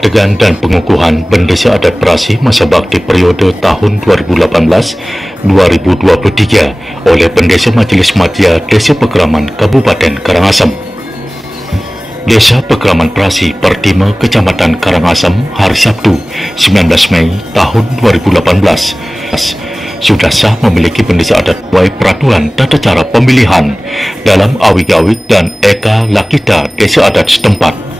Pemadegan dan pengukuhan Bendesa Adat Prasi masa bakti periode tahun 2018-2023 oleh Bendesa Majelis Madya Desa Pekraman Kabupaten Karangasem. Desa Pekraman Prasi, Pertima, Kecamatan Karangasem, hari Sabtu 19 Mei tahun 2018 sudah sah memiliki bendesa adat sesuai peraturan tata cara pemilihan dalam awik-awik dan eka lakita desa adat setempat.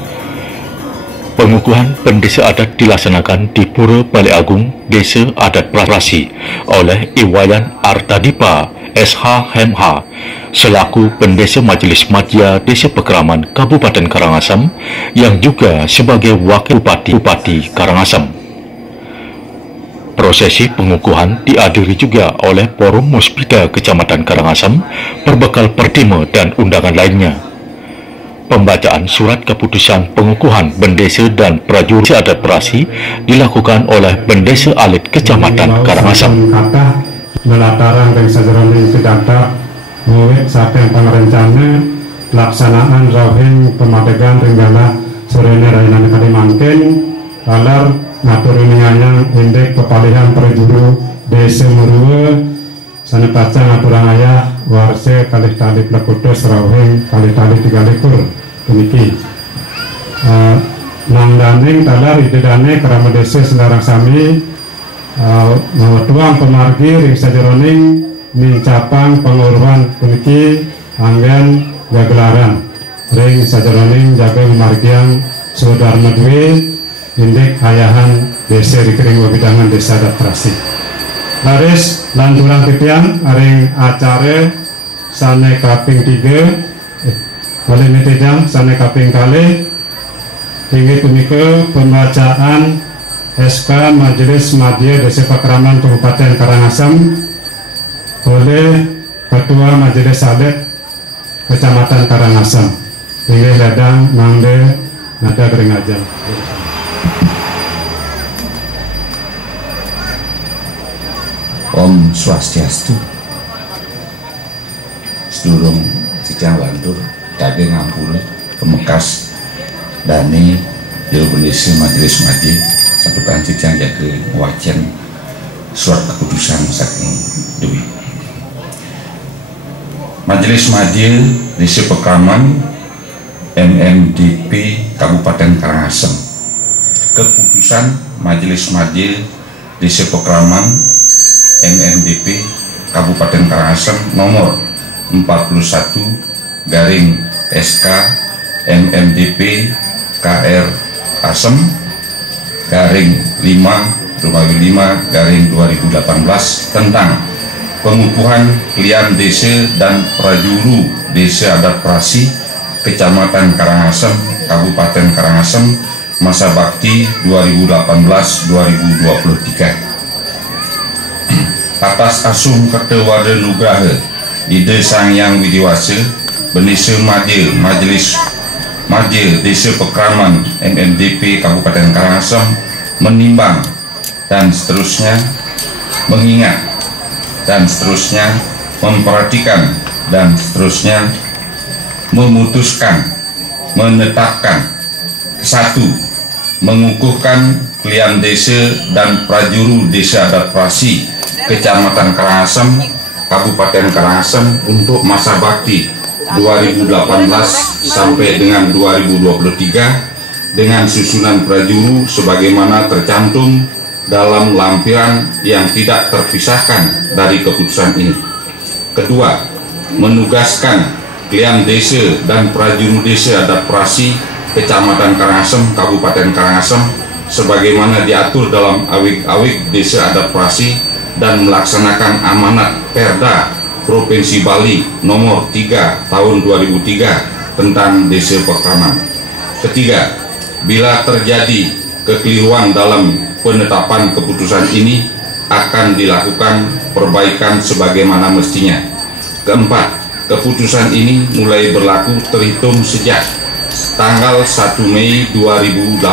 Pengukuhan bendesa adat dilaksanakan di Pura Balai Agung Desa Adat Prasi oleh Iwayan Artadipa SH.MH selaku Bendesa Majelis Madya Desa Pekraman Kabupaten Karangasem yang juga sebagai Wakil Bupati Karangasem. Prosesi pengukuhan dihadiri juga oleh Forum Muspida Kecamatan Karangasem, Perbekal Pertima dan undangan lainnya. Pembacaan surat keputusan pengukuhan Bendesa dan Prajurit Adat Prasi dilakukan oleh Bendesa Alit Kecamatan Karangasem. Melataran dari sajarani sedata mulai saking pengerencana pelaksanaan rawing pemadegan ringgala sorene rainane Kalimangken alar maturi ninganyang indek pepalihan perjuru desa Murua sanepaca ngaturang ayah warse kalih tali plekutus rawing kalih tali 3 likur demikian nangdaning talar idedane kerama desa Selarang Sami tuang pemargi ring sajeroning mincapang penguruan puniki anggen jagelaran ring sajeroning jaga pemargian Sodar Medwe indek ayahan desa dikering wabidangan desa adat Prasi. Laris lanturang titian ring acare sane kaping 3 boleh mitidang sane kaping kali tinggi punika pembacaan SK Majelis Madya Desa Pekraman Kabupaten Karangasem oleh Ketua Majelis Adat Kecamatan Karangasem tinggi ladang mangde nada keringajang. Om Swastiastu. Sedulur Cijang Lantur Dage Ngampuri Pemekas Dani Dewa Bendesa Majelis Madya satu kancik yang jaga wajan surat keputusan saking Dewi Majelis Madya Desa Pekraman MMDP Kabupaten Karangasem. Keputusan Majelis Madya Desa Pekraman MMDP Kabupaten Karangasem nomor 41 garing SK MMDP KR Asem garing 5 garing 2018 tentang pengukuhan klien desa dan prajuru Desa Adat Prasi Kecamatan Karangasem Kabupaten Karangasem masa bakti 2018-2023 atas asum Ketua Nugraha Ide Sangyang Widiwasa Bendesa Madya Majelis Madya Desa Pekraman MMDP Kabupaten Karangasem menimbang dan seterusnya mengingat dan seterusnya memperhatikan dan seterusnya memutuskan menetapkan satu mengukuhkan klien desa dan prajuru Desa Adat Prasi Kecamatan Karangasem Kabupaten Karangasem untuk masa bakti 2018 sampai dengan 2023 dengan susunan prajuru sebagaimana tercantum dalam lampiran yang tidak terpisahkan dari keputusan ini. Kedua, menugaskan klien desa dan prajuru Desa Adat Prasi Kecamatan Karangasem Kabupaten Karangasem sebagaimana diatur dalam awik-awik Desa Adat Prasi dan melaksanakan amanat Perda Provinsi Bali nomor 3 tahun 2003 tentang Desa Pekraman. Ketiga, bila terjadi kekeliruan dalam penetapan keputusan ini akan dilakukan perbaikan sebagaimana mestinya. Keempat, keputusan ini mulai berlaku terhitung sejak tanggal 1 Mei 2018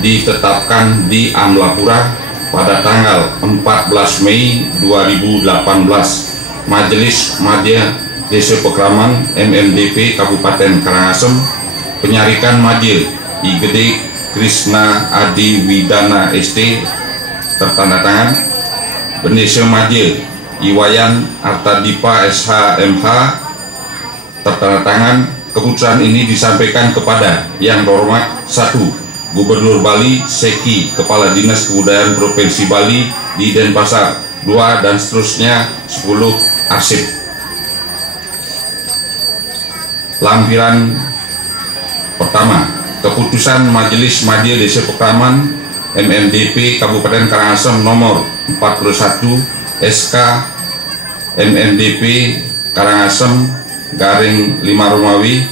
ditetapkan di Amlapura pada tanggal 14 Mei 2018 Majelis Madya Desa Pekraman MMDP Kabupaten Karangasem Penyarikan Madya Igede Krishna Adi Widana ST tertandatangan. Bendesa Madya Iwayan Artadipa SHMH tertandatangan. Keputusan ini disampaikan kepada Yang Terhormat 1. Gubernur Bali Seki, Kepala Dinas Kebudayaan Provinsi Bali di Denpasar. 2 dan seterusnya 10 arsip. Lampiran pertama, keputusan Majelis Madya Desa Pekraman MMDP Kabupaten Karangasem nomor 41 SK MMDP Karangasem garing 5 Romawi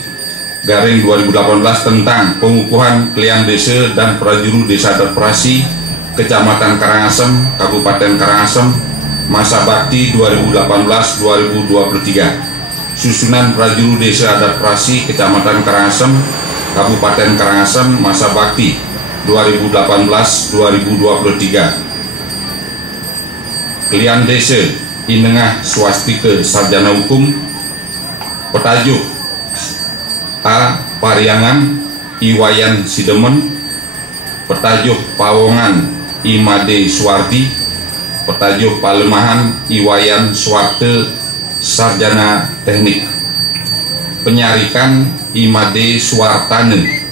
garing 2018 tentang pengukuhan klien desa dan prajuru desa administrasi Kecamatan Karangasem, Kabupaten Karangasem, masa bakti 2018-2023. Susunan prajuru desa administrasi Kecamatan Karangasem, Kabupaten Karangasem, masa bakti 2018-2023. Klien desa Inengah Swastika Sarjana Hukum, petajuk A. Pariangan Iwayan Sidemen, petajuk Pawongan Imade Suwardi, petajuk Palemahan Iwayan Swarte Sarjana Teknik, penyarikan Imade Suwartane,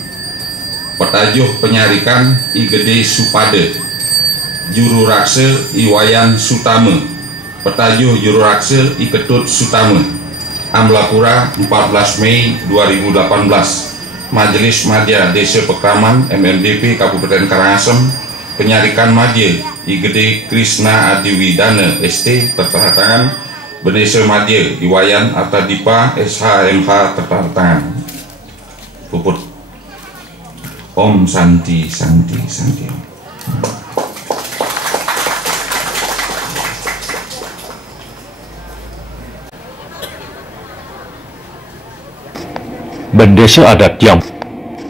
petajuk penyarikan Igede Supade, juru raksa Iwayan Sutame, petajuk juru raksa Iketut Sutame. Amlapura 14 Mei 2018. Majelis Madya Desa Pekraman MMDP Kabupaten Karangasem, penyarikan Madya Igede Krishna Adiwidana ST tertandatangan. Bendesa Madya Iwayan Artadipa SHMH tertandatangan. Puput. Om Santi Santi Santi. Bendesa adat yang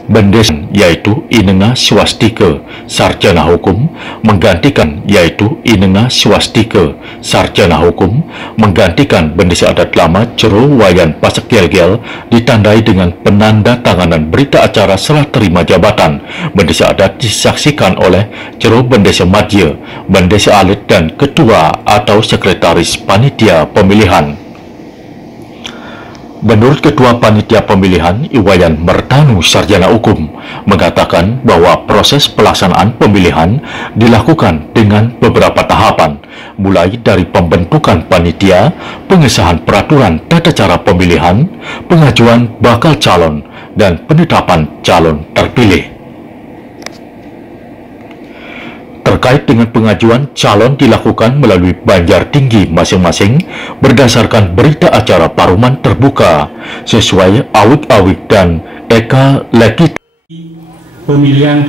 bendesa yaitu Inengah Swastika Sarjana Hukum menggantikan yaitu Inengah Swastika Sarjana Hukum menggantikan bendesa adat lama Cero Wayan Pasak Gel-Gel ditandai dengan penanda tanganan berita acara serah terima jabatan. Bendesa adat disaksikan oleh Cero Bendesa Madya, Bendesa Alit dan Ketua atau Sekretaris Panitia Pemilihan. Menurut Ketua Panitia Pemilihan Iwayan Mertanu Sarjana Hukum mengatakan bahwa proses pelaksanaan pemilihan dilakukan dengan beberapa tahapan, mulai dari pembentukan panitia, pengesahan peraturan tata cara pemilihan, pengajuan bakal calon, dan penetapan calon terpilih. Terkait dengan pengajuan calon dilakukan melalui banjar tinggi masing-masing berdasarkan berita acara paruman terbuka sesuai awik-awik dan eka legit pemilihan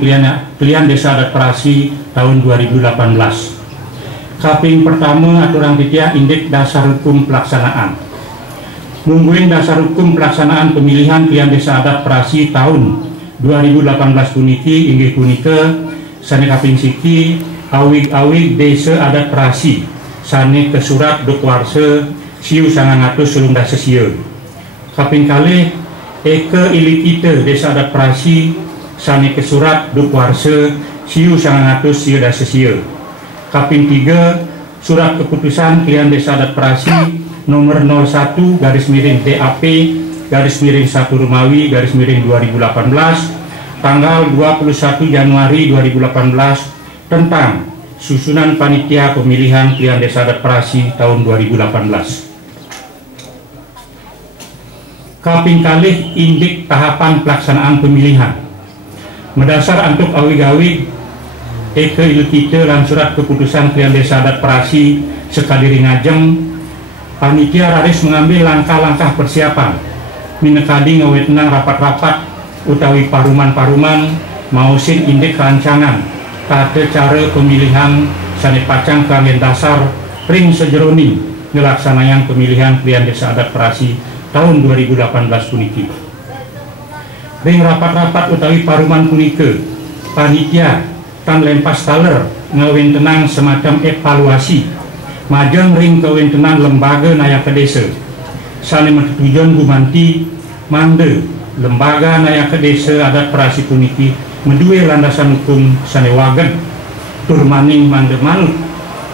klien desa adat Perasi tahun 2018. Kaping pertama aturan titia indeks dasar hukum pelaksanaan. Mungguin dasar hukum pelaksanaan pemilihan klien desa adat Perasi tahun 2018 puniki inggih punika sane kaping siki awig-awig desa adat Perasi sane kesurat Dukwarse siu 900 sulung dasa sieu. Kaping kalih eke ilikite desa adat Perasi sane kesurat Dukwarse siu 900 siu dasa sieu. Kaping 3 surat keputusan klien desa adat Perasi nomor 01 garis miring DAP garis miring 1 Romawi garis miring 2018 tanggal 21 Januari 2018 tentang susunan panitia pemilihan klien desa adat Perasi tahun 2018. Kaping kalih indik tahapan pelaksanaan pemilihan. Mendasar antuk awig-awig eke ilkite lan surat keputusan klien desa adat Perasi sekadiri ngajeng, panitia raris mengambil langkah-langkah persiapan minekadi ngawetna rapat-rapat utawi paruman-paruman mausin indek rancangan tata cara pemilihan sane pacang kanggen dasar ring sejeroni ngelaksanayan pemilihan klien desa adat Perasi tahun 2018 puniki. Ring rapat-rapat utawi paruman punike panitia tan lempas taler ngawentenang semacam evaluasi majeng ring kawentenan lembaga nayaka desa sane metujuan gumanti mande lembaga nayaka desa adat Perasi puniki medue landasan hukum sanewagen turmaning manut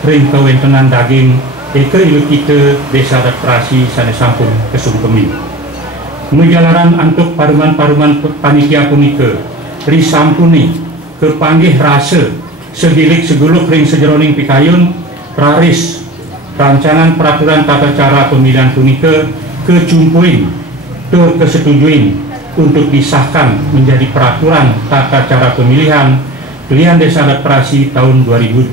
ring kawentenan daging eke ilu kita desa adaptasi sane sampun kesungkemin menjalaran antuk paruman-paruman panitia punika ri sampuni kepanggih rasa segilik seguluk ring sejeroning pikayun raris rancangan peraturan tata cara pemilihan punika kecumpuin tur kesetujuin untuk disahkan menjadi peraturan tata cara pemilihan pilihan desa adaptasi tahun 2018.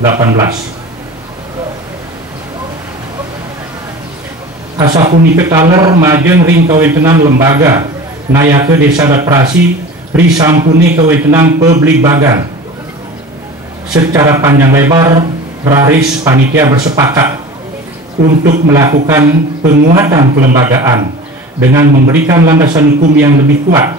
Asa punika taler majeng ring kawentenan lembaga nayake desa adaptasi ri sampuni kawentenan publik bagan secara panjang lebar raris panitia bersepakat untuk melakukan penguatan kelembagaan dengan memberikan landasan hukum yang lebih kuat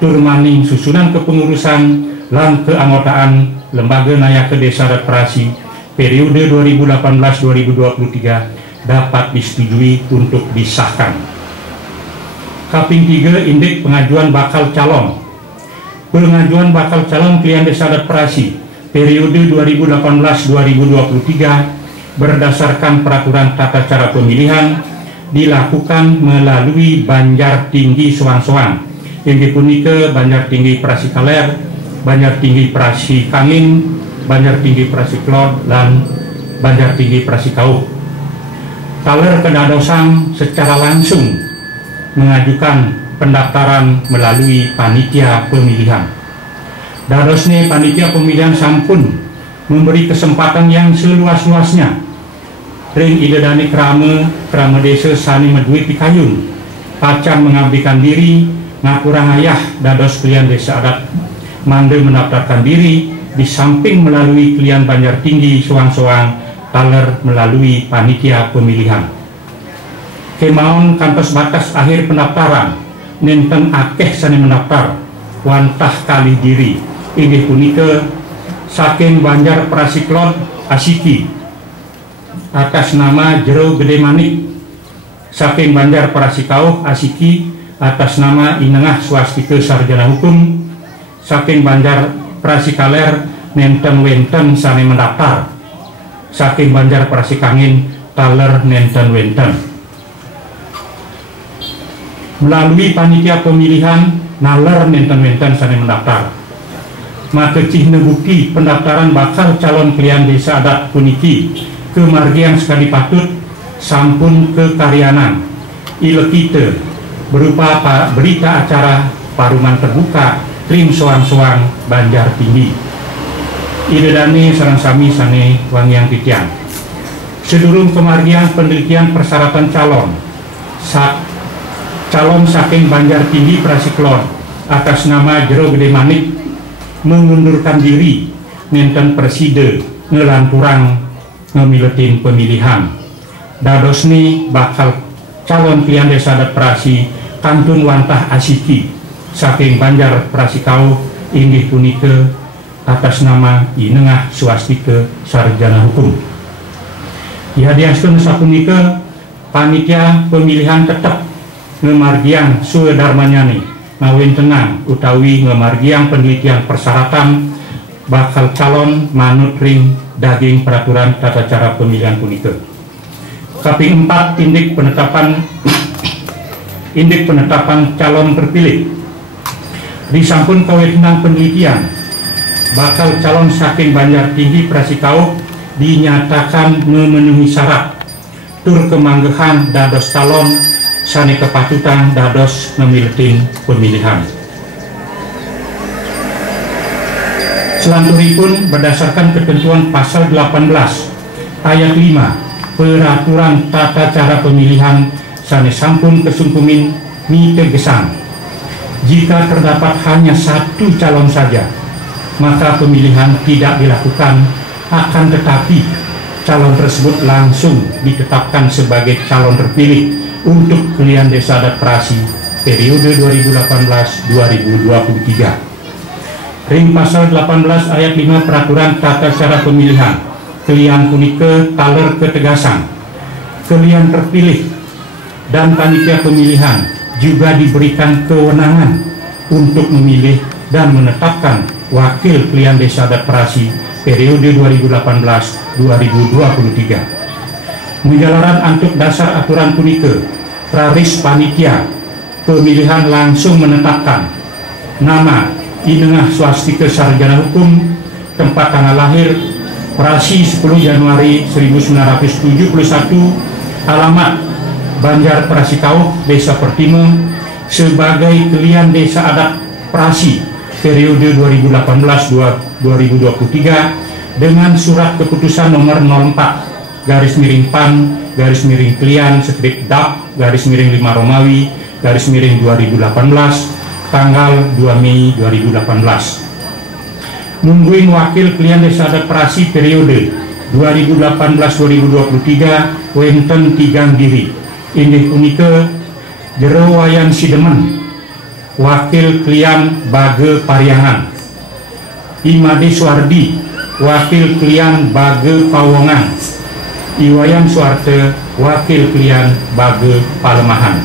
turmaning susunan kepengurusan lan keanggotaan lembaga nayake desa adaptasi periode 2018-2023 dapat disetujui untuk disahkan. Kaping 3 indeks pengajuan bakal calon. Pengajuan bakal calon pilihan desa adaptasi periode 2018-2023 berdasarkan peraturan tata cara pemilihan dilakukan melalui Banjar Tinggi Soang-Soang. Inggih punika Banjar Tinggi Prasi Kaler, Banjar Tinggi Prasi Kangin, Banjar Tinggi Prasi Klod, dan Banjar Tinggi Prasi Kauh. Taler kedadosang secara langsung mengajukan pendaftaran melalui panitia pemilihan. Dadosne panitia pemilihan sampun memberi kesempatan yang seluas-luasnya ring idedani krama desa sani medui pikayun pacang mengabdikan diri ngakurang ayah dados pilihan desa adat mande mendaftarkan diri di samping melalui pilihan Banjar Tinggi Soang-Soang taler melalui panitia pemilihan. Kemaun kantos batas akhir pendaftaran nenten akeh sane mendaftar wantah kali diri inggih punika saking Banjar Prasiklon Asiki atas nama Jero Gede Manik, saking Banjar Prasikauh Asiki atas nama Inengah Swastika Sarjana Hukum, saking Banjar Prasikaler nenten wenten sane mendaftar, saking Banjar Prasikangin taler nenten wenten. Melalui panitia pemilihan naler nenten wenten sane mendaftar. Maka cihna bukti pendaftaran bakal calon pilihan desa adat puniki kemargian sekali patut sampun kekaryanan ilekite berupa berita acara paruman terbuka ring soang-soang Banjar Tinggi. Idedane sareng sami sane wangian titian. Sedurung kemargian penelitian persyaratan calon saking Banjar Tinggi Prasiklon atas nama Jero Gede Manik mengundurkan diri nenten preside ngelanturang ngemiletin pemilihan. Dadosni bakal calon pilihan desa adat Prasi kantun wantah Asiki saking Banjar Prasikauh inggih punika atas nama Inengah Swastika Sarjana Hukum. Ihadiaskeun sapunika panitia pemilihan tetap ngemargian sue darmanyani ngawin tenang utawi ngemargian penelitian persyaratan bakal calon manut ring daging peraturan tata cara pemilihan punika. Kaping 4 indeks penetapan calon terpilih disampun kawetenang penelitian bakal calon saking Banjar Tinggi Prasikauh dinyatakan memenuhi syarat tur kemanggehan dados calon sane kepatutan dados memiletin pemilihan. Selanjutnya berdasarkan ketentuan pasal 18 ayat 5 peraturan tata cara pemilihan sane sampun kesungkumin mitegesan jika terdapat hanya satu calon saja maka pemilihan tidak dilakukan, akan tetapi calon tersebut langsung ditetapkan sebagai calon terpilih untuk pilihan desa adat Prasi periode 2018-2023. Ring pasal 18 ayat 5 peraturan tata cara pemilihan pilihan punika taler ketegasan pilihan terpilih dan panitia pemilihan juga diberikan kewenangan untuk memilih dan menetapkan Wakil Klien Desa Adat Perasi periode 2018-2023. Menjalaran antuk dasar aturan punike, Praris Panitia Pemilihan langsung menetapkan nama Inengah Swastika Sarjana Hukum, tempat tanggal lahir Perasi 10 Januari 1971, alamat Banjar Perasi Kauh, Desa Pertime, sebagai Klien Desa Adat Perasi periode 2018-2023 dengan surat keputusan nomor 04-PAN-Klien-DAP-5 Romawi /2018 tanggal 2 Mei 2018. Nungguin Wakil Klien Desa Adat Perasi periode 2018-2023 wenten tigang diri inggih punika Jero Wayan Sidemen, Wakil Klien Bage Pariangan, Imade Suardi, Wakil Klien Bage Pawongan, Iwayan Suarte, Wakil Klien Bage Palemahan.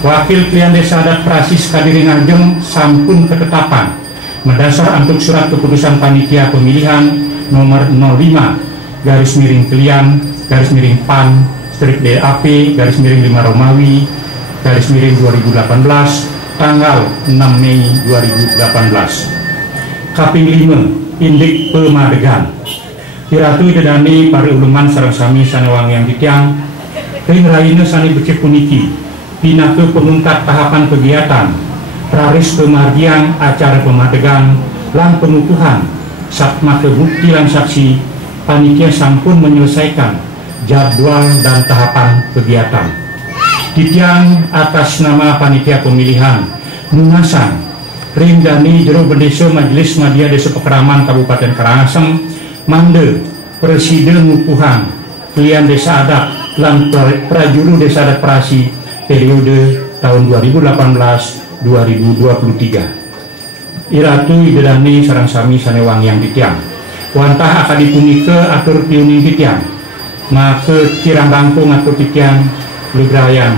Wakil Klien Desa Adat Perasi Sekadiri Ngajeng sampun ketetapan mendasar antuk surat keputusan Panitia Pemilihan nomor 05-PAN-DAP-5 Romawi /2018 tanggal 6 Mei 2018. Kaping 5 Indik Pemadegan Iratu Idedani Pari Uluman sareng sami sanewang yang ditiang ring raine sani becik puniki pinake pengungkat tahapan kegiatan Praris Pemargian acara pemadegan lan pengukuhan satmake bukti lan saksi. Panitia sampun menyelesaikan jadwal dan tahapan kegiatan. Titiang atas nama Panitia Pemilihan Nunasan Ringdani Jero Bendesa Majelis Madya Desa Pekraman Kabupaten Karangasem mande Presiden Ngukuhan Klien Desa Adat lan Prajuru Desa Adat Perasi periode tahun 2018-2023. Iratu Idedani sareng sami sanewang yang ditiang wantah akan dipunika atur piuning titiang make kirang langkung atur titiang lugrayan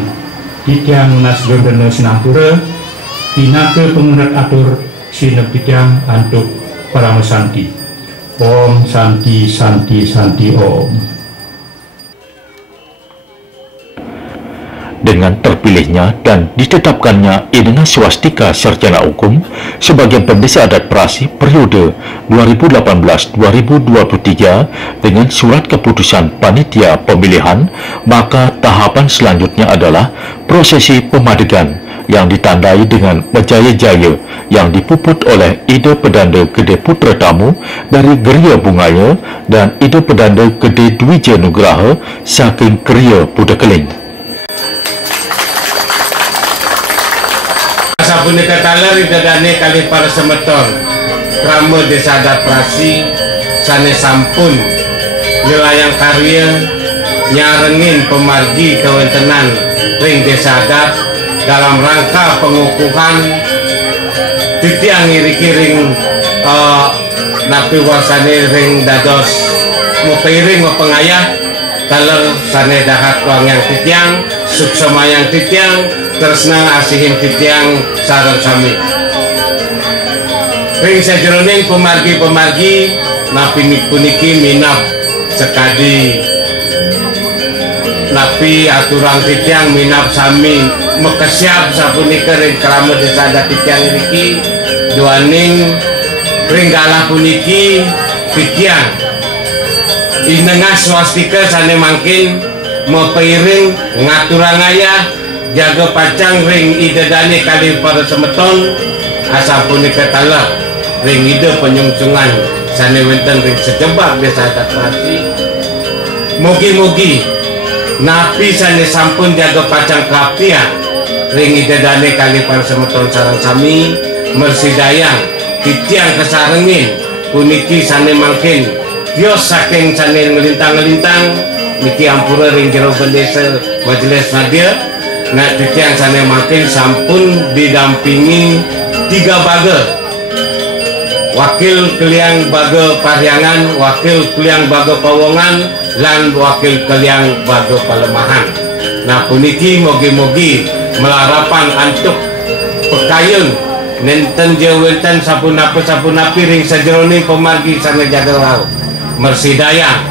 titiang nas gendene sinangture pinake pengundat atur sinep titiang antuk paramesanti. Om Santi Santi Santi Om. Dengan terpilihnya dan ditetapkannya Inengah Swastika Sarjana Hukum sebagai Pendesa Adat Perasi periode 2018-2023 dengan surat keputusan Panitia Pemilihan, maka tahapan selanjutnya adalah prosesi pemadegan yang ditandai dengan berjaya-jaya yang dipuput oleh Ida Pedanda Gede Putra Tamu dari Geria Bungaya dan Ida Pedanda Gede Dwija Nugraha saking Geria Pudakeling. Sapunika taler idadane kali para semeton krama Desa Adat Perasi sane sampun nyelayang karya nyarengin pemargi kewentenan ring Desa Adat dalam rangka pengukuhan titiang ngiri-kiring napi warsane ring dados mupiring pengayah taler sane dahat wangyang titiang suksemayang titiang tresna asihin titiang sareng sami ring sajeroning pemargi-pemargi napi puniki minap sekadi napi aturan titiang minap sami mekesiap sapunika ring krama Desa Adat titiang niki duaning ring galah puniki titiang Inengah Swastika sane mangkin mepeiring ngaturang ayah jaga pacang ring idadane kali para semeton asal punika talah ring ide penyungsungan sane wenten ring sejebak Desa Adat Perasi. Mugi-mugi napi sane sampun jaga pacang kaptian ring idadane kali para semeton sareng sami mersidayang titiang kesarengin puniki sane mangkin bios saking sane ngelintang-ngelintang niki ampura ring jero Desa Majelis Madya nak titiang sane makin sampun didampingi 3 baga Wakil Klien Bage Pariangan, Wakil Klien Bage Pawongan lan Wakil Klien Bage Palemahan. Nah puniki mogi-mogi melarapan antuk pekayun nenten jawatan sapunapi ring sajeroning pemargi sana jaga laut mersidayang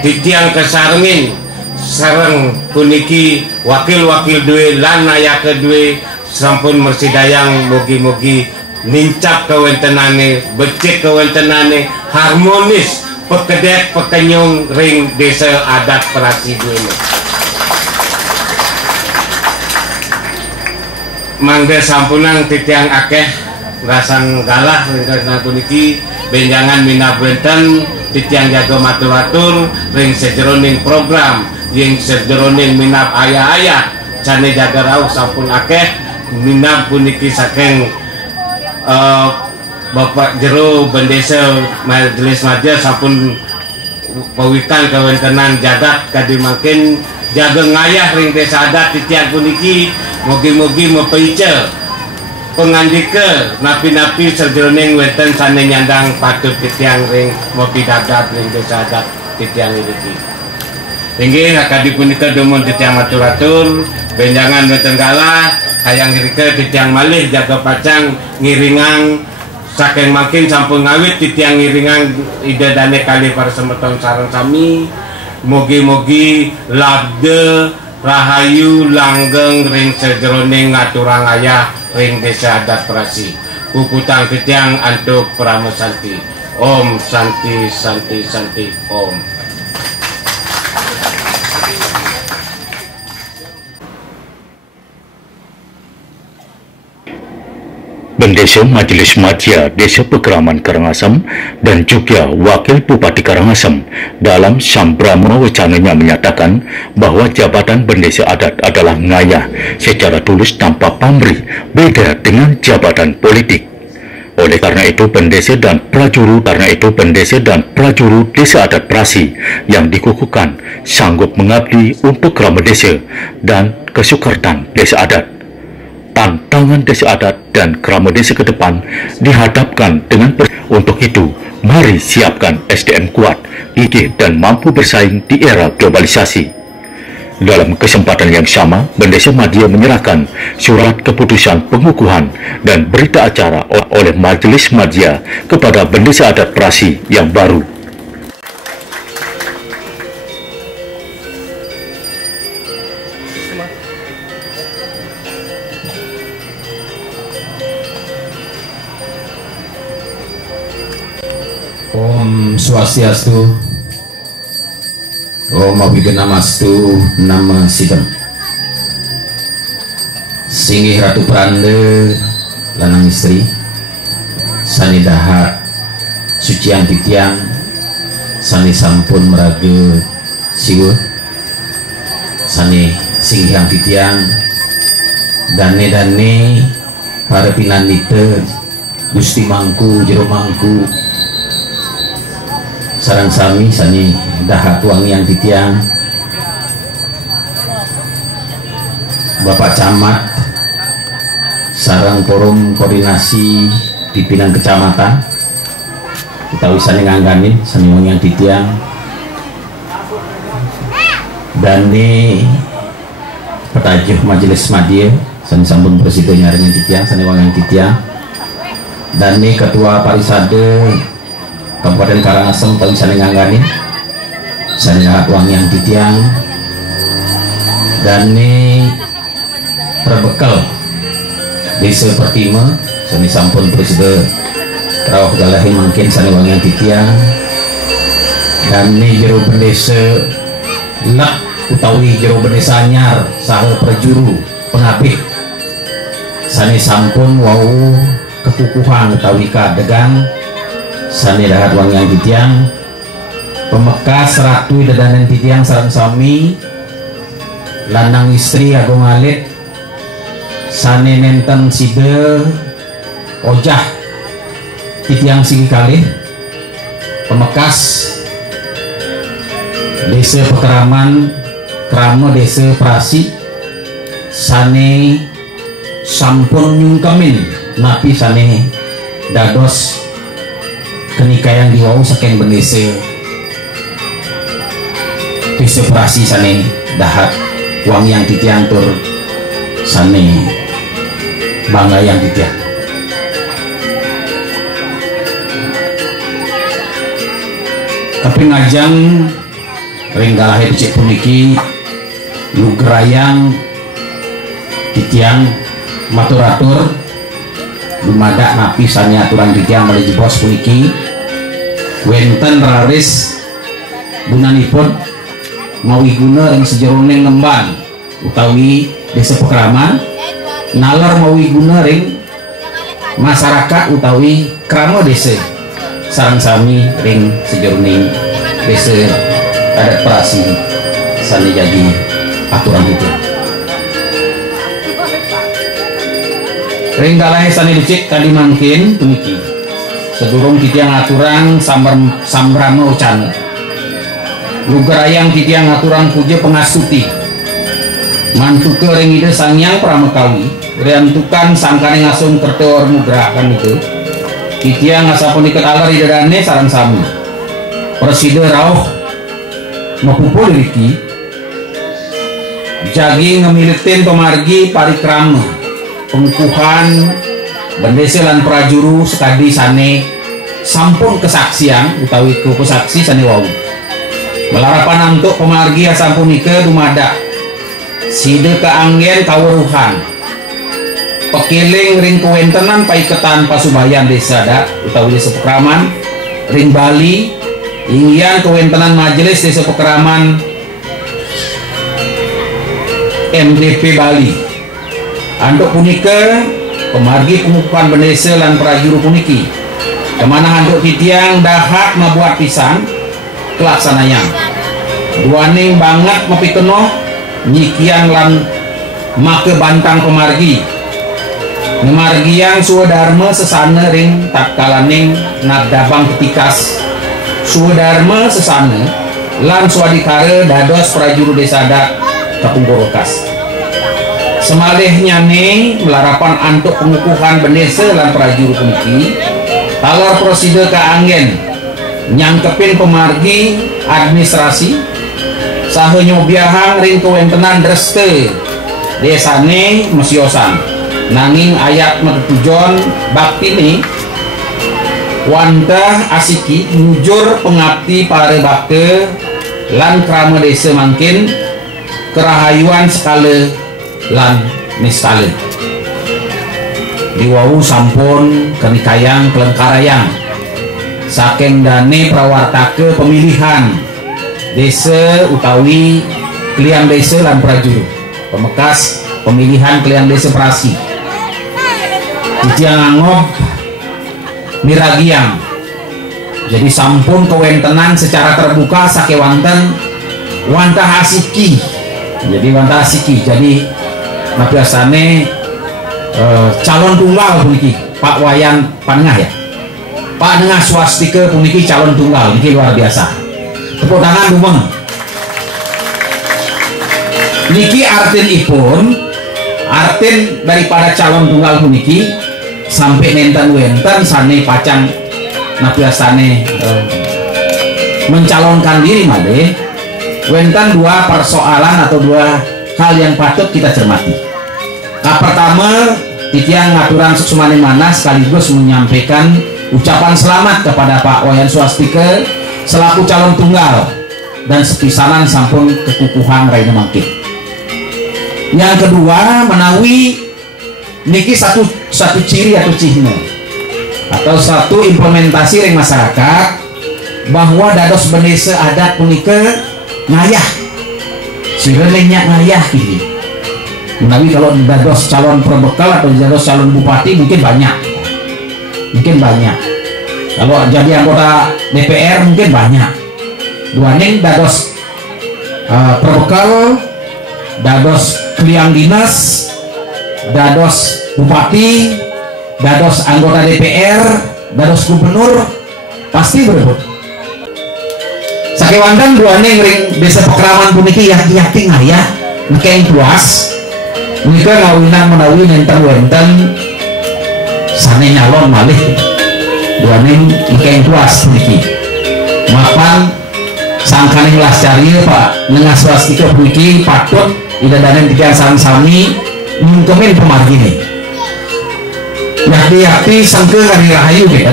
titiang kesarengin sareng puniki wakil-wakil duwe lan aya kedue sampun mersidayang mugi-mugi nincap kewentenane becik kewentenane harmonis pekedek pekenyung ring desa adat Prasi duwe mangga sampunang titiang akeh rasang galah ring puniki benjangan minap benten titiang jaga matur-matur ring sejeroning program yang sejeroning minap ayah-ayah cane jaga rauh sampun akeh minap puniki saking Bapak Jero Bendesa Majelis Madya sampun pawikan kawentenan jagat kadimakin jaga ngayah ring desa adat titiang puniki mugi-mugi mepeice pengandika napi-napi serjeroning weten sane nyandang patut titiang ring mopi dagat ring desa adat titiang iki tinggi akadi punika dumun titiang matur-atur benjangan weten galah hayang rike titiang malih jaga pacang ngiringang saking makin sampun ngawit titiang ngiringang ida dane kali para semeton sareng sami mugi-mugi labde rahayu langgeng ring sejeroning ngaturang ayah ring desa adat Prasi puputang titiang antuk pramusanti Om Santi Santi Santi Om. Bendesa Majelis Madya Desa Pekeraman Karangasem dan juga Wakil Bupati Karangasem dalam Sambrama Wacananya menyatakan bahwa jabatan Bendesa Adat adalah ngayah secara tulus tanpa pamrih, beda dengan jabatan politik. Oleh karena itu Bendesa dan prajurit Desa Adat Prasi yang dikukuhkan sanggup mengabdi untuk Rama Desa dan kesukertan Desa Adat. Tantangan Desa Adat dan Krama Desa ke depan dihadapkan dengan untuk itu, mari siapkan SDM kuat, gigih dan mampu bersaing di era globalisasi. Dalam kesempatan yang sama, Bendesa Madya menyerahkan surat keputusan pengukuhan dan berita acara oleh Majelis Madya kepada Bendesa Adat Prasi yang baru. Om Swastiastu, Om Abhigenamastu, Nama Sidam. Singgih Ratu Prande, lanang istri, sani dahat, sucian titiang, sani sampun meraga siwa, sani singgih titiang, dane para pinandita, Gusti Mangku, Jero Mangku, sarang sami sani dahat wangi yang titiang, Bapak Camat, sarang forum koordinasi pimpinan kecamatan, kita bisa ngangganin sani wangi yang titiang, dan ini petajuh Majelis Madya sani sampun presiden nyaring yang titiang, sani wangi yang titiang, dan ini ketua Parisade Kabupaten Karangasem tahun sana ngangganin sana dahat wangi yang titiang, dan ini terbekal Desa Pertima sana sampun presiden rawah galahi mungkin sana wangi yang titiang, dan ini jero bendesa lak utawi jero bendesa anyar saha perjuru pengabih sana sampun wau kekukuhan utawi kadegang sani dahat wangi yang titiang, pemekas ratu dadanan titiang sarang sami lanang istri agung alit sani nenten side ojah titiang sigi kalih, pemekas Desa Pekeraman Krama Desa Prasi sani sampun nyungkemin napi sani dados kenikayang diwau saking bendesa Desa Prasi sane dahat wangi yang titiang tur sane bangga yang titiang. Tapi ngajang ringgalah cek puniki lugrayang titiang maturatur dumada napi sanya aturan titiang melalui bos puniki wenten raris bunanipun mawi guna yang sejeroning ngemban utawi desa Pekraman nalar mawi guna ring masyarakat utawi krama desa sarang sami ring sejeroning desa adat perasi sani jadi aturan itu ring galai sani dicik tadi mangkin puniki sedurung titiang aturan sambrama ucana lugarayang titiang aturan puja pengastuti mantu ring ide sangyang pramekawi riantukan sangkane ngasung terteor mugrakan itu titiang asapun ikat alar ide dane sarang sami preside rauh mapupul riki jagi ngemilitin pemargi parikrama pengukuhan bendese lan prajuru sekadi sane sampun kesaksian utawi kesaksi sane wau melarapan untuk pemargi sampun ike dumada side keanggen kaweruhan pekiling ring kewentenan paiketan pasubayan desa dak utawi desa Pekraman ring Bali inggian kewentenan majelis desa Pekraman MDP Bali anduk punika pemargi pengukuhan bendesa lan prajuru puniki kemana handuk titiang dahat mabuat pisan kelaksanayang duaning banget mapikeno nyikian lan make bantang pemargi ngemargiang suwadharma sesana ring tatkalaning nadabang ketikas suwadharma sesana lan swadikara dados prajuru desa adat Kapung Purwokas semalih nyane melarapan antuk pengukuhan bendesa lan prajuru puniki talar prosedur keanggen nyangkepin pemargi administrasi saha nyobiahang ring kewentenan dreste desane mesiosan nanging ayat metujon bakti nih wantah asiki mujur pengabdi para bakte lan krama desa mangkin kerahayuan sekala lan nistale diwawu sampun kenikayang kelengkarayang saking dane prawartake pemilihan desa utawi kliang desa lan prajuru pemekas pemilihan kliang desa Perasi titiang angob miragiang jadi sampun kewentenan secara terbuka sakewanten wantah asiki jadi wantah asiki jadi biasane calon tunggal puniki Pak Wayan Panengah ya Pak Nengah swastika puniki calon tunggal niki luar biasa tepuk tangan dumeng niki artin daripada calon tunggal puniki sampai nenten wenten sane pacan biasane mencalonkan diri malih wenten dua persoalan atau dua hal yang patut kita cermati. Pertama, titiang ngaturan suksumane mana sekaligus menyampaikan ucapan selamat kepada Pak Wayan Swastika selaku calon tunggal dan sepisanan sampun kekukuhan raina mangkin. Yang kedua, menawi niki satu ciri atau cihna atau satu implementasi ring masyarakat bahwa dados bendesa adat punika ngayah sirelenya ngayah gini. Menawi kalau dados calon perbekal atau dados calon bupati mungkin banyak kalau jadi anggota DPR mungkin banyak duaning dados perbekal dados kliang dinas dados bupati dados anggota DPR dados gubernur pasti berebut sakewandan duaning ring desa Pekraman puniki yakin ngayah ngekeng puas nika ngawinan menawi nenten wenten sane nyalon malih duaning ngekeng puas puniki mapan sangkaning lascaria Pak Nengah Swastika puniki patut idadanen tiga sami-sami ngungkemin pemargi nih Jadi api sangke kali rahayu gitu.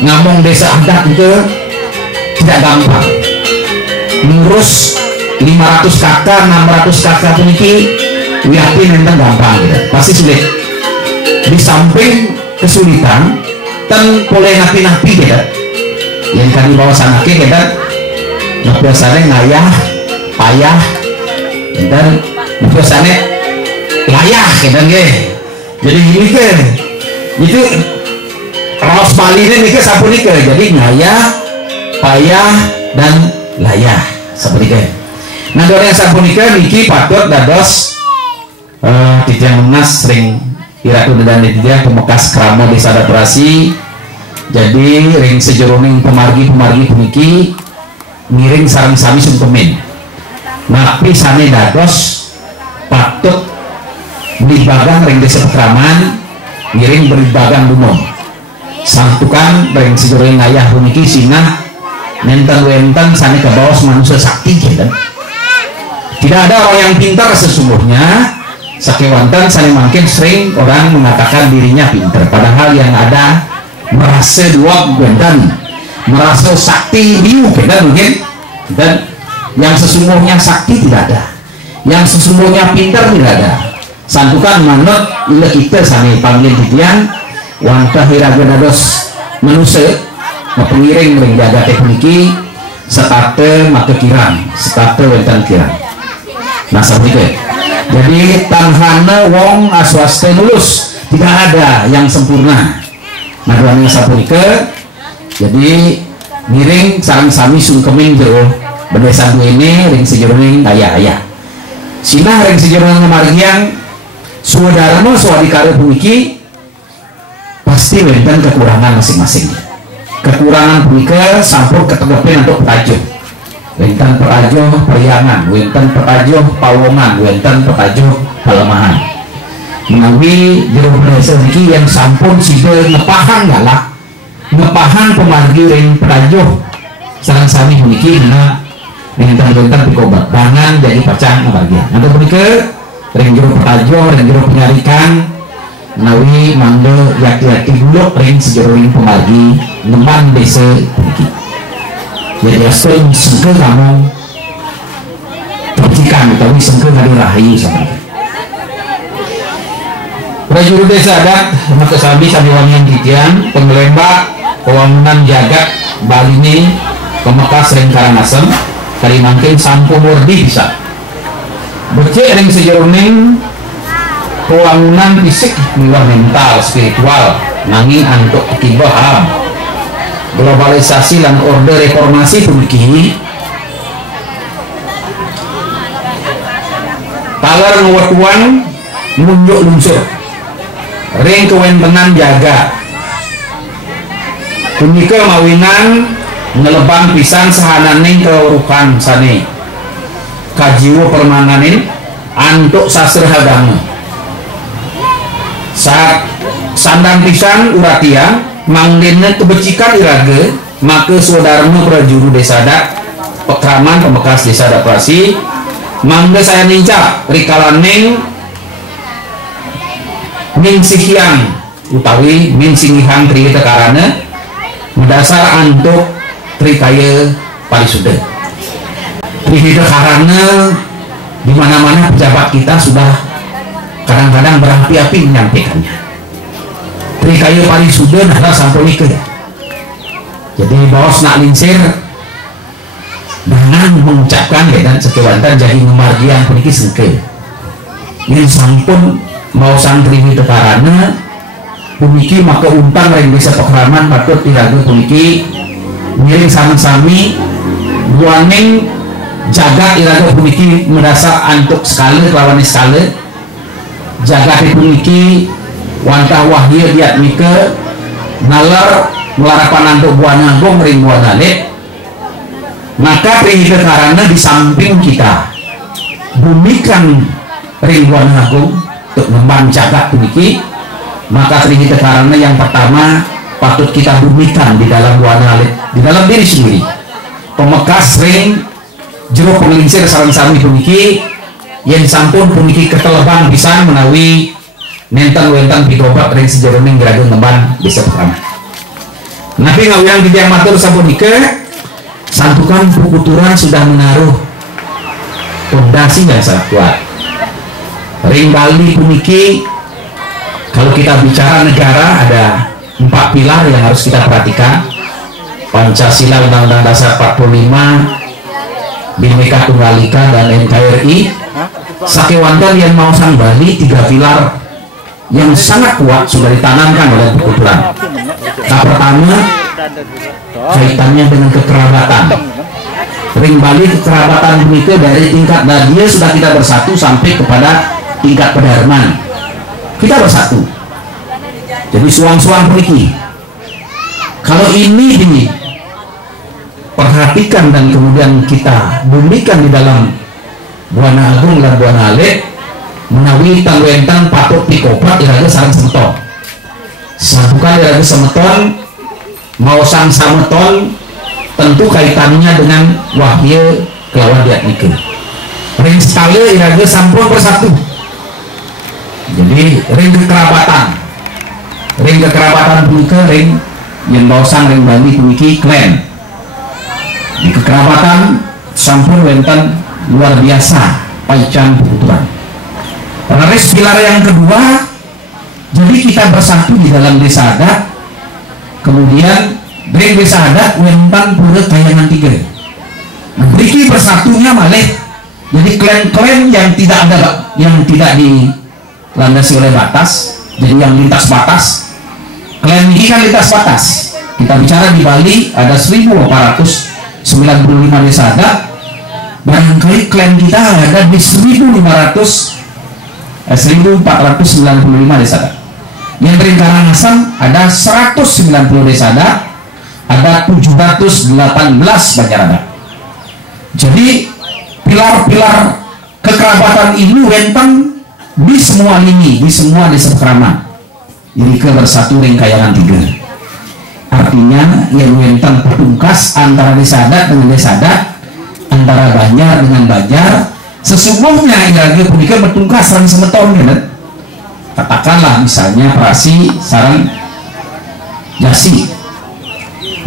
Ngomong desa adat itu tidak gampang. Ngurus 500 kakak, 600 kakak puniki wiapi memang gampang gitu. Pasti sulit. Di samping kesulitan dan boleh napi-napi gitu. Yang kali bawa sana gitu. Biasanya ngayah, payah, dan biasanya layah gitu. Jadi ini kan itu Raos Bali ini ke sapu nih, jadi ngayah, payah, dan layah seperti itu. Nah dari yang sapu nikah niki patut dados titiang Munas sering iratu dan dia pemekas kramo desa adaptasi. Jadi ring sejeroning pemargi puniki ngiring sarang sami sungkemin. Napi sane dados patut dibagang ring desa pekraman ngiring beribagang dumong. Santukan ring sejeroning ayah puniki sinah nenten-wenten sane ke bawah manusia sakti gitu. Tidak ada orang yang pintar sesungguhnya. Sakewantan sane makin sering orang mengatakan dirinya pintar, padahal yang ada merasa dua gendan, merasa sakti biu kita mungkin, dan yang sesungguhnya sakti tidak ada, yang sesungguhnya pintar tidak ada. Santukan manut ila kita sane panggil titian wantah hiragenados manusia pengiring ring jaga tekniki setate maka kirang setate wentan kirang. Nah seperti itu. Jadi tanhana wong aswaste lulus, tidak ada yang sempurna. Maduannya sapunika. Jadi miring sarang sami sungkemin jero berdesa ini ring sejeroning ayah. Sinah ring sejeroning margiang suadarma suadikare puniki pasti wenten kekurangan masing-masing. Kekurangan punika sampur ketegapin untuk petajuh. Wenten petajuh periangan, wenten petajuh pawongan, wenten petajuh pelemahan. Menawi jero desa niki yang sampun sida ngepahan galak, ngepahan pemargi ring petajuh sareng sami puniki dina wenten pikobat bangan jadi pacang bagian. Nanti punika ring jero petajuh, ring jero penyarikan menawi mangga yaki-yaki buluk ring sejeroing pemargi neman desa puniki. Jadi asal sengke kamu percikan tapi sengke ngadu rahayu sama prajurit desa adat maka sami wangian titian pengelembak pewangunan jagat Bali ini pemekas ring Karangasem Kalimantan sampo murdi bisa becek ring sejeroning pewangunan fisik miwah mental spiritual nanging antuk kibaham globalisasi dan orde reformasi puniki talar ngewatuan munjuk lunsur ring kewentenan jaga punika mawinan ngelebang pisan sahananing keurukan sane kajiwa permananin antuk sastra agama saat sandang pisan uratia mangdena kebecikan iraga maka saudarma prajurit desa adat pekraman pembekas desa adaptasi mangga saya nincak rikalaneng min sihiang utawi min singihan tri tekarana mendasar antuk trikaya palisuda tri tekarana di mana-mana pejabat kita sudah kadang-kadang berapi-api menyampaikannya. Trikaya palisuda adalah samponika. Jadi bos nak linsir dengan mengucapkan dan sekewantan jadi memargian puniki sengke. Ini sampun mau santri di tekarana puniki maka untang ring desa pekraman patut diraga puniki miring sami-sami duaning jaga iraga puniki mendasar antuk skala kelawan skala jaga puniki wantah wahya diat mika nalar melarapan antuk buana gong ring buana lek maka ring karena di samping kita bumikan ring buana gong untuk membanjagat puniki maka ring karena yang pertama patut kita bumikan di dalam buana lek di dalam diri sendiri pemekas ring jero penglingsir sarang sami puniki yang sampun puniki keteleban pisan menawi nenten pigobat ring sejeroning gerageun ngemban desa Pekraman. Nabi ngawiyang titiang matur sapunika santukan pukuturan sudah menaruh fondasi yang sangat kuat. Ring Bali puniki kalau kita bicara negara ada 4 pilar yang harus kita perhatikan. Pancasila, Undang-Undang Dasar 45, Bhinneka Tunggal Ika dan NKRI. Sakewandan yang mau sang Bali 3 pilar yang sangat kuat sudah ditanamkan oleh pukuturan. Nah, pertama kaitannya dengan kekerabatan. Ring Bali kekerabatan begitu dari tingkat dadia sudah kita bersatu sampai kepada tingkat pedarman. Kita bersatu. Jadi suang-suang periki. Kalau ini diperhatikan dan kemudian kita bumikan di dalam Buana Agung dan Buana Alit, menawi tangwentang patut pikopat iraga sareng semeton. Satukan iraga semeton mau sang sameton tentu kaitannya dengan wahyu kelawan diat nike. Ring sekali iraga sampun bersatu. Jadi ring kekerabatan punika ring yang bawasang ring Bali puniki klan. Di kekerabatan sampun wenten luar biasa paican pukuturan. Laris pilar yang kedua, jadi kita bersatu di dalam desa adat. Kemudian ring desa adat wenten pura kayangan 3. Beriki bersatunya malih. Jadi klan-klan yang tidak dilandasi oleh batas, jadi yang lintas batas. Klan ini kan lintas batas. Kita bicara di Bali ada 1495 desa adat. Barangkali klan kita ada di 1495 desa adat. Yang ring Karangasem ada 190 desa adat, ada 718 banjar adat. Jadi pilar-pilar kekerabatan ini wenten di semua lini, di semua desa Pekraman. Jadi bersatu ring kayangan 3. Artinya yang wenten petungkas antara desa adat dengan desa adat, antara banjar dengan banjar. Sesungguhnya iraga punika petungkas sareng semeton ya. Katakanlah misalnya Prasi sareng Jasi.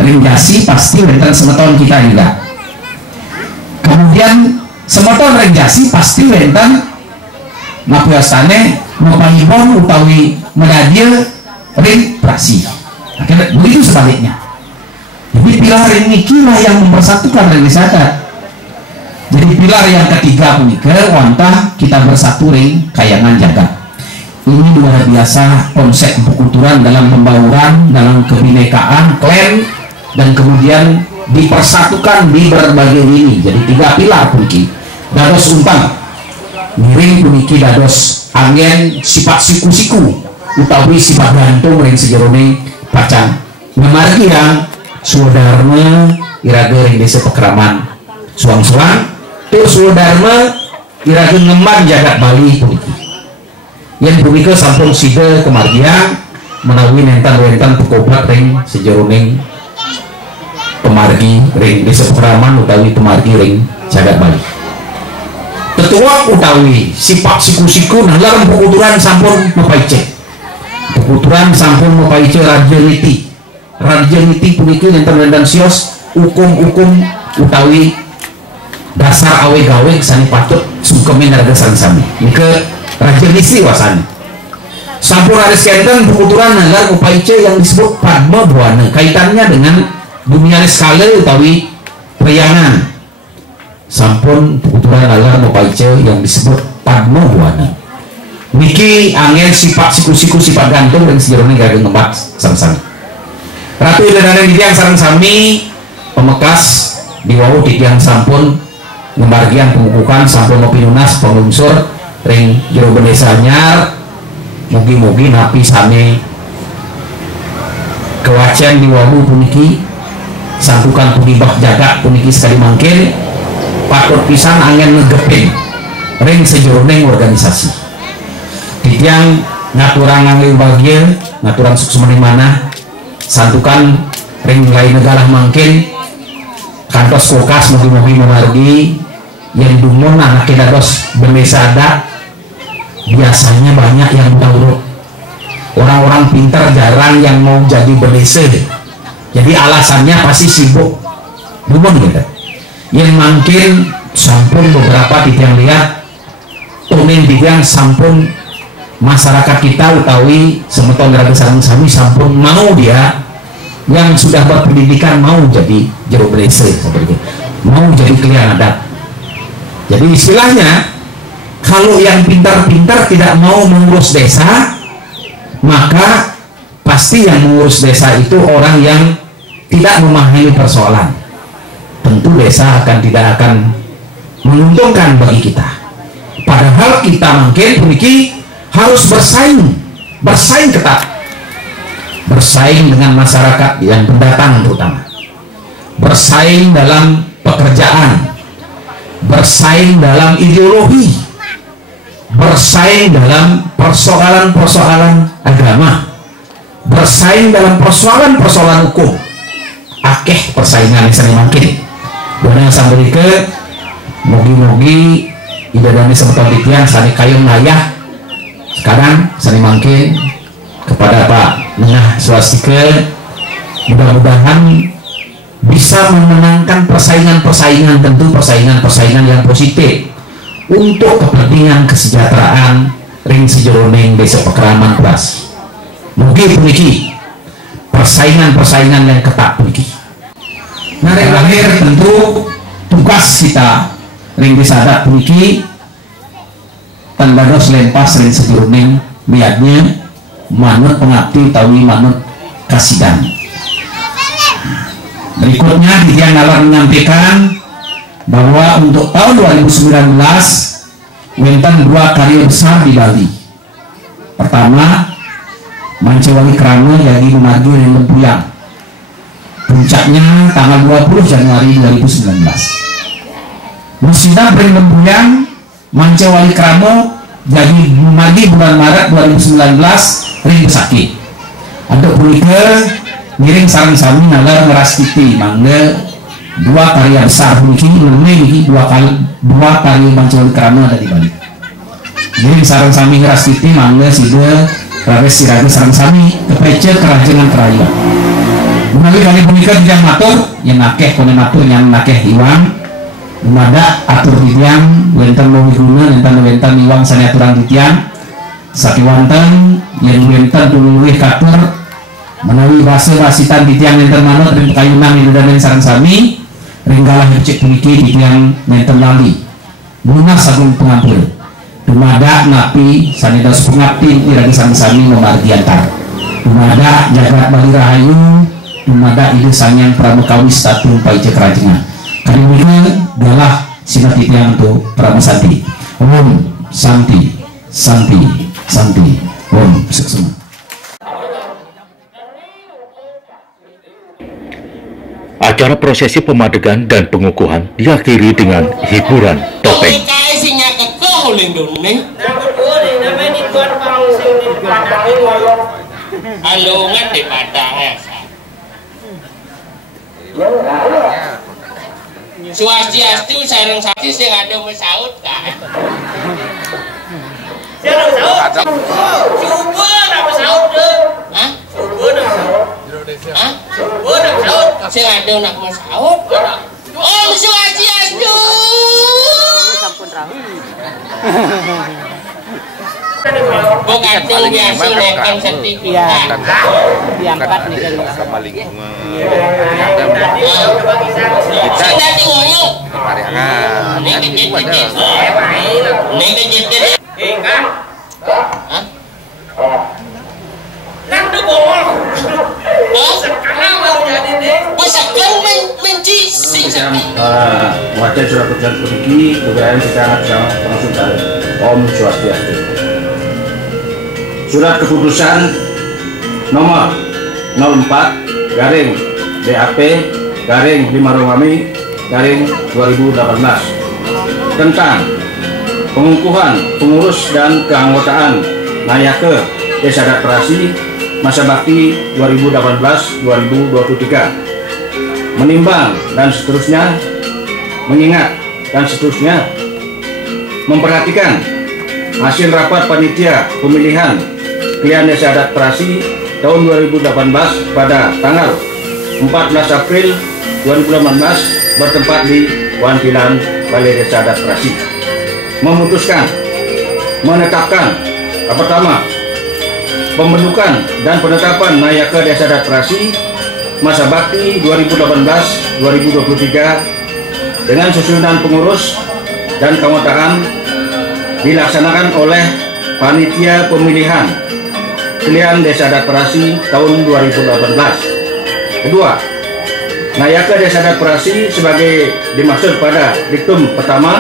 Ring Jasi pasti wenten semeton kita juga. Kemudian semeton ring Jasi pasti wenten mapiasane mapahibon utawi menadia ring Prasi. Akhirnya begitu sebaliknya. Jadi pilar ini kira yang mempersatukan ring desa adat. Jadi pilar yang ketiga punika wantah kita bersatu ring kayangan jagat. Ini luar biasa konsep pukuturan dalam pembauran, dalam kebinekaan klan, dan kemudian dipersatukan di berbagai lini. Jadi 3 pilar puniki. Dados umpang miring puniki dados angin sifat siku-siku utawi sifat gantung ring sejerone pacan. Memargi yang sudarma iraga ring desa Pekraman suang-suang tur sudarma iraga ngemban jagat Bali puniki. Yang punika sampun sida kemargian menawi nenten-nenten pekobat ring sejeroning pemargi ring desa Pekraman utawi pemargi ring jagat Bali. Tetua utawi sifat siku-siku nanglar pukuturan sampun mapaice. Pukuturan sampun mapaice Rajaniti. Rajaniti puniki nenten-nenten sios hukum-hukum utawi dasar awe-gawe sani patut sungkemin raga sami. Nika Rajanisi wasani. Sampun aris kenten pukuturan nanglar mapaice yang disebut Padma Buana. Kaitannya dengan dunia skala utawi priangan. Sampun pukuturan nanglar mapaice yang disebut Padma Buana. Niki angin sifat siku-siku sifat gantung dan sejerone gageng ngembat sang-sang. Ratu Idana di tiang sareng sami pemekas di wau di tiang sampun ngembargian pengukukan sampun pinunas pengunsur ring jero desa anyar. Mugi-mugi napi sami kewacian di wau puniki santukan punibah jaga puniki sekali mangkin patut pisan angin ngegepin ring sejeroning organisasi. Titiang ngaturan ngangling bagian ngaturan suksumani mana santukan ring lain negara mangkin kantos kulkas mugi-mugi memargi yang dumun anak kita dos berdesa adat biasanya banyak yang tahu orang-orang pintar jarang yang mau jadi berdesa, jadi alasannya pasti sibuk bukan gitu. Yang mungkin sampun beberapa titiang lihat tuning titiang sampun masyarakat kita utawi semeton raga sareng sami sampun mau dia yang sudah berpendidikan mau jadi jero berdesa seperti itu, mau jadi klien adat. Jadi istilahnya kalau yang pintar-pintar tidak mau mengurus desa, maka pasti yang mengurus desa itu orang yang tidak memahami persoalan. Tentu desa tidak akan menguntungkan bagi kita. Padahal kita mungkin memiliki harus bersaing ketat, bersaing dengan masyarakat yang pendatang terutama, bersaing dalam pekerjaan, bersaing dalam ideologi, bersaing dalam persoalan-persoalan agama, bersaing dalam persoalan-persoalan hukum. Akeh persaingan yang sering mungkin. Benar sampai ke mogi-mogi idadani semeton titian sani kayung layah sekarang sani mungkin kepada Pak Nengah Swastika, mudah-mudahan bisa memenangkan persaingan-persaingan, tentu persaingan-persaingan yang positif untuk kepentingan kesejahteraan ring sejeroning desa Pekraman Pras. Mungkin puniki persaingan-persaingan yang ketat puniki. Nah, terakhir tentu tugas kita ring desa adat puniki tandados lempas ring sejeroning biadnya manut pengabdi utawi manut kasidan. Berikutnya dia nalar menyampaikan bahwa untuk tahun 2019 wonten 2 karya besar di Bali. Pertama, Mancewangi Krama jadi memargi yang Lempuyang. Puncaknya tanggal 20 Januari 2019. Musina Bring Lempuyang Mancewangi Krama jadi memargi bulan Maret 2019 ring sakit. Ada punika ngiring sarang sami nalar ngerastiti mangga 2 karya besar puniki niki 2 kali Mancewangi Krama ada di Bali. Ngiring sarang sami ngerastiti mangga sida rares siraga sarang sami kepece kerajaan kerajaan. Menawi kali punika tijang matur yang nakeh kone matur yang nakeh iwang lumada atur titiang wenten mawiguna wenten iwang sani aturan titiang sakiwanten yang wenten tulurih katur menawi basa wasitan titiang nenten manut ring kayunan indadanen sareng sami ringgalah cek puniki titiang nenten lali lunas sagung pengampun dumada napi sanidas pengabdi iragi sami-sami memargi antar dumada jagat Bali Rahayu dumada ide sanyang pramukawis tatung paice kerajengan kadimina galah sinat titiang tu pramasati Om Santi Santi Santi Om Seksema. Acara prosesi pemadegan dan pengukuhan diakhiri dengan hiburan topeng. Alungan di padang Swastiastu sareng sati sing ada mesaut kan. Sareng saut. Subur apa mesaut deh? Hah? Subur apa mesaut? Hah? Subur apa mesaut? Sing ada nak mesaut. Om Swastiastu. Sampun rawi. Bukan tuh biasa naikkan sertifikat. Diangkat nih kali sama lingkungan. Kita nanti ngoyo. Pariangan. Nih dikit. Kan? Hah? Nang debol. Sekarang baru jadi deh. Sekarang menci sing sekarang. Wajar surat kerjaan puniki dugaan secara langsung dari Om Swastiastu. Surat keputusan nomor 04 garing DAP garing 5 Romami garing 2018 tentang pengukuhan pengurus dan keanggotaan Nayake Desa Adat Prasi masa bakti 2018-2023 menimbang dan seterusnya mengingat dan seterusnya memperhatikan hasil rapat panitia pemilihan pilihan desa adat Perasi tahun 2018 pada tanggal 14 April 2018 bertempat di Wantilan Balai Desa Adat Perasi. Memutuskan menetapkan pertama, pembentukan dan penetapan Nayaka Desa Adat Perasi masa bakti 2018-2023 dengan susunan pengurus dan keanggotaan dilaksanakan oleh Panitia Pemilihan Pilihan Desa Adat Perasi tahun 2018. Kedua, Nayaka Desa Adat Perasi sebagai dimaksud pada diktum pertama,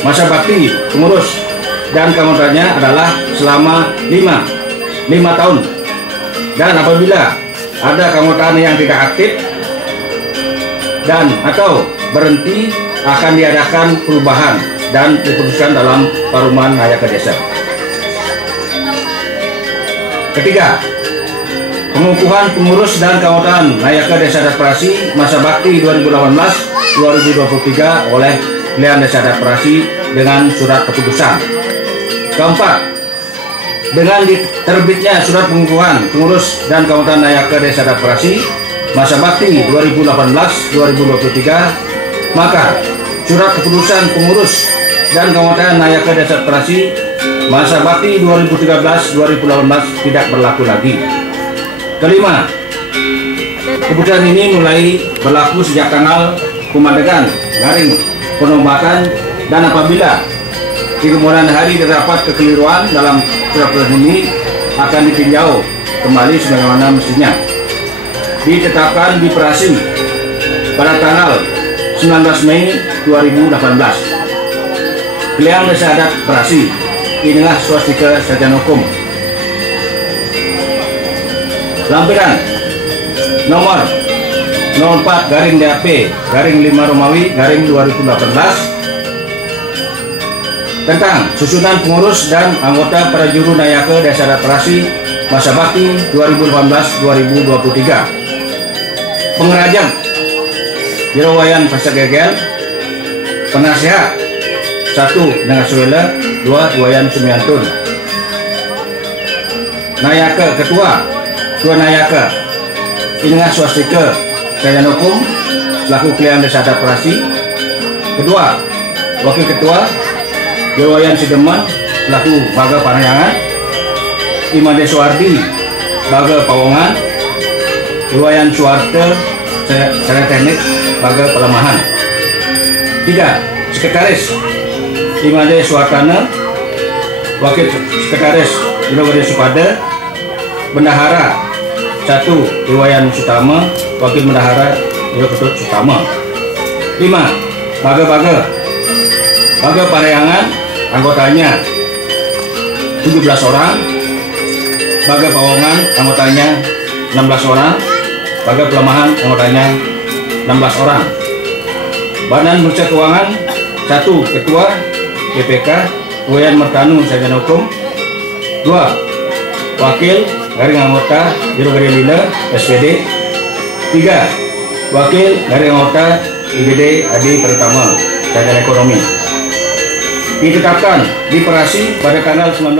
masa bakti pengurus dan keanggotaannya adalah selama 5 tahun, dan apabila ada keanggotaan yang tidak aktif dan atau berhenti akan diadakan perubahan dan diputuskan dalam paruman Nayaka Desa. Ketiga, pengukuhan pengurus dan keanggotaan Nayaka Desa Adat Perasi masa bakti 2018-2023 oleh Pilihan Desa Adat Perasi dengan surat keputusan. Keempat, dengan diterbitnya surat pengukuhan pengurus dan keanggotaan Nayaka Desa Adat Perasi masa bakti 2018-2023, maka surat keputusan pengurus dan keanggotaan Nayaka Desa Adat Perasi masa bakti 2013-2018 tidak berlaku lagi. Kelima, keputusan ini mulai berlaku sejak tanggal pemandegan garing penombakan, dan apabila di kemudian hari terdapat kekeliruan dalam surat keputusan ini akan ditinjau kembali sebagaimana mestinya. Ditetapkan di Perasi pada tanggal 19 Mei 2018. Pilihan Desa Adat Perasi, inilah swastika sarjana hukum. Lampiran nomor 04/DAP/5 Romawi /2018 tentang susunan pengurus dan anggota para juru Nayaka Desa Adat Perasi masa bakti 2018-2023. Pengerajang Jerawayan Pasar Gegel, penasehat 1 Nangasuela, 2 Wayan Sumiantun. Nayaka Ketua Nayaka, inilah swastika sarjana hukum selaku Pilihan Desa Adat Perasi. Kedua, Wakil Ketua Jerawayan Sideman selaku Baga Parahyangan, Imade Suwardi Baga Pawongan, Jerawayan Suwarte Cara Teknik Baga Pelemahan. 3. Sekretaris Imade Suwartana, Wakil Sekretaris Jerawayan Supada, Bendahara 1 Jerawayan Sutama, Wakil Bendahara Jerawayan Sutama. 5. Baga Parahyangan, anggotanya 17 orang, Baga Pawongan anggotanya 16 orang, Baga Pelemahan anggotanya 16 orang. Badan Bursa Keuangan 1 Ketua GPK Wayan Mertanu sarjana hukum, 2 Wakil garing anggota Jero Gede Lila SPD, 3 Wakil garing anggota IGD Adi Pratama sarjana ekonomi. Ditetapkan di Perasi pada tanggal 19